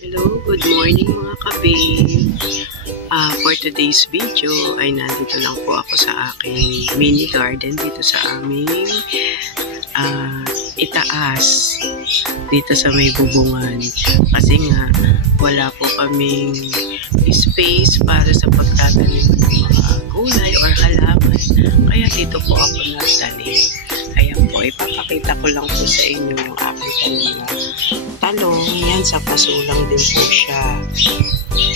Hello, good morning mga kababe. For today's video ay nandito lang po ako sa aking mini garden dito sa aming itaas dito sa may bubungan, kasi nga wala po kaming space para sa pagtatanim ng mga gulay or halaman, kaya dito po ako nagtanim. Ayan po, ipapakita ko lang po sa inyo yung aking tanim na talong. Yan, sa pasulang din po siya.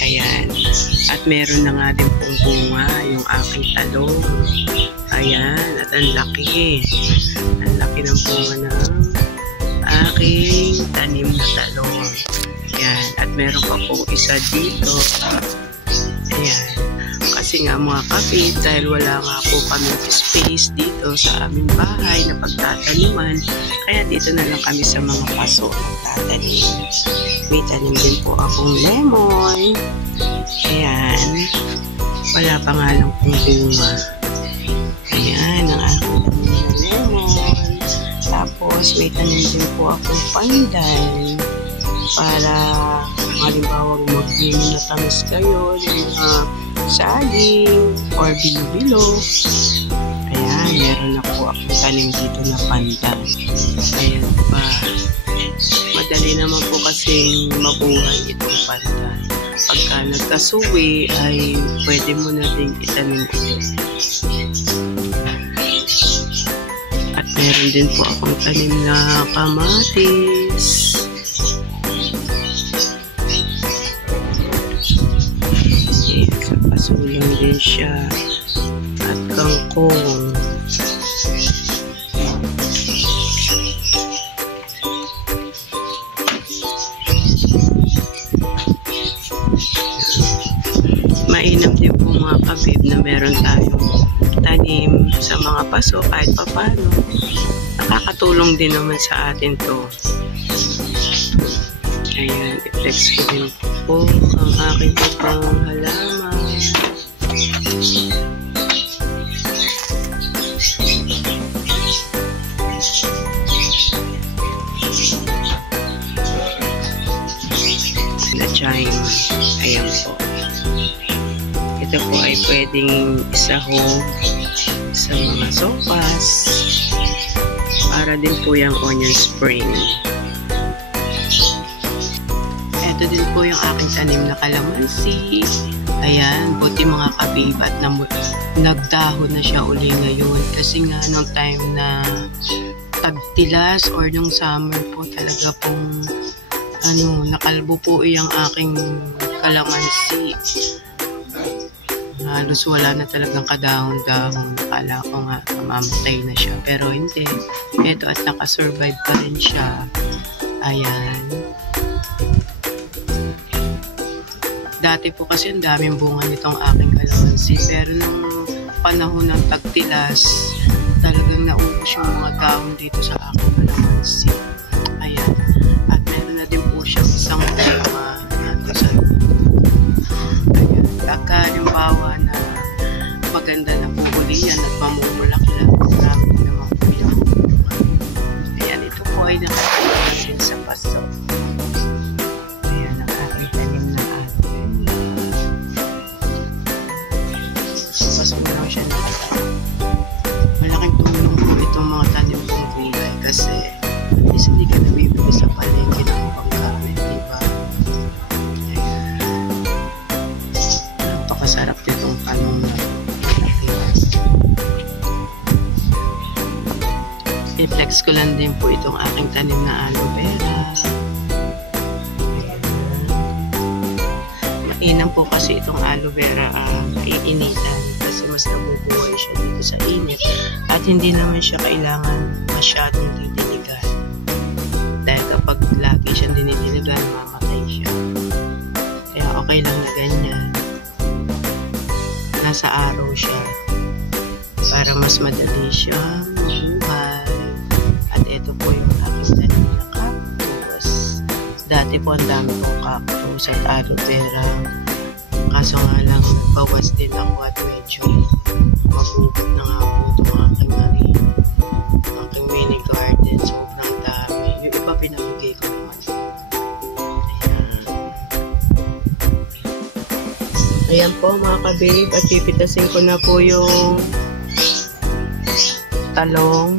Ayan, at meron na nga din pong bunga yung aking talong. Ayan, at ang laki ng bunga ng aking tanim na talong. Ayan, at meron pa po isa dito. Ayan, kasi nga mga kapit, dahil wala nga po kami space dito sa aming bahay na pagtataniman, kaya dito na lang kami sa mga paso nagtatanim. May tanim din po akong lemon. Ayan, wala pa nga lang pong bunga. Ayan, ang aking tanim na lemon. Tapos may tanim din po akong pandan para halimbawa magbili na tamis kayo ng mga saging or bilo-bilo. Ayan, meron na po akong tanim dito na pandan. Ayan pa. Madali naman po kasing mabuhay itong pandan. Pagka nagkasuwi ay pwede mo na din itanim ito. At meron din po akong tanim na kamatis. Pasulang din siya at kangkong. Mainam din po mga kabib na meron tayong tanim sa mga paso kahit papano. Nakakatulong din naman sa atin to. Ayan, i-flex ko din po ang aking itong halaman. Na chime. Ayan po. Ito po ay pwedeng isahog sa mga sopas para din po yung onion spring. Ito din po yung aking tanim na kalamansi. Ayan, buti mga kabibat na nagdahon na siya uli ngayon. Kasi nga nung time na tagtilas or nung summer po talaga pong nakalbo po yung aking kalamansi. Halos wala na talagang kadahon-dahon. Akala ko nga mamamatay na siya. Pero hindi. Ito at nakasurvive pa rin siya. Ayan. Dati po kasi ang daming bunga nitong aking kalamansi, pero nung panahon ng tagtilas, talagang naubos yung mga dahon dito sa aking kalamansi. Ayan. At meron na din po siyang isang bunga nato sa ayan. Pagka halimbawa na maganda na po uli yan at mamumulaklak, marami na naman po yung bunga. Ayan, ito po ay nakakalasin sa paso. Malaking tulong po itong mga tanim kong gulay kasi at least hindi ka nabibili sa palengke ng ibang gamit, diba? Ayan. Napakasarap nitong talong na i-flex ko lang din po itong aking tanim na aloe vera. Mainam po kasi itong aloe vera iinitan kasi mas nabubuhay siya dito sa init at hindi naman siya kailangan masyadong didiligan dahil kapag lagi siyang dinidiligan mamatay siya, kaya okay lang na ganyan, nasa araw siya para mas madali siya mabuhay. At ito po yung aking tanim na cactus. Dati po ang dami kong cactus at aloe vera, kaso nga lang bawas din ako at medyo magugot na nga po itong aking mini garden. Sobrang dami. Yung iba pinamigay ko naman. Ayan. Ayan po mga ka-babe, at pipitasin ko na po yung talong,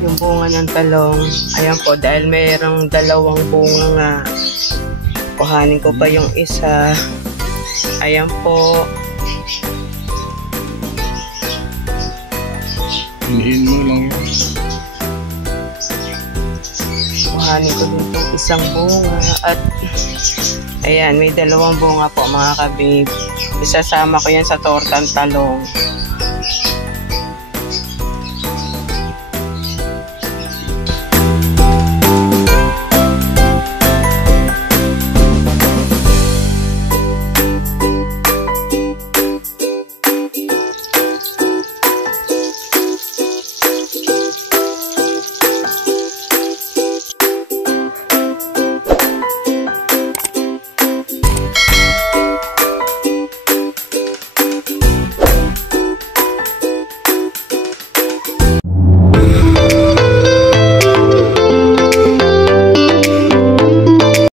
yung bunga ng talong. Ayan po, dahil mayroong dalawang bunga nga, kuhanin ko pa yung isa. Ayan po. Hinihin mo lang yun. Kuhanin ko din yung isang bunga. At ayan, may dalawang bunga po mga ka-babe. Isasama ko yan sa tortang talong.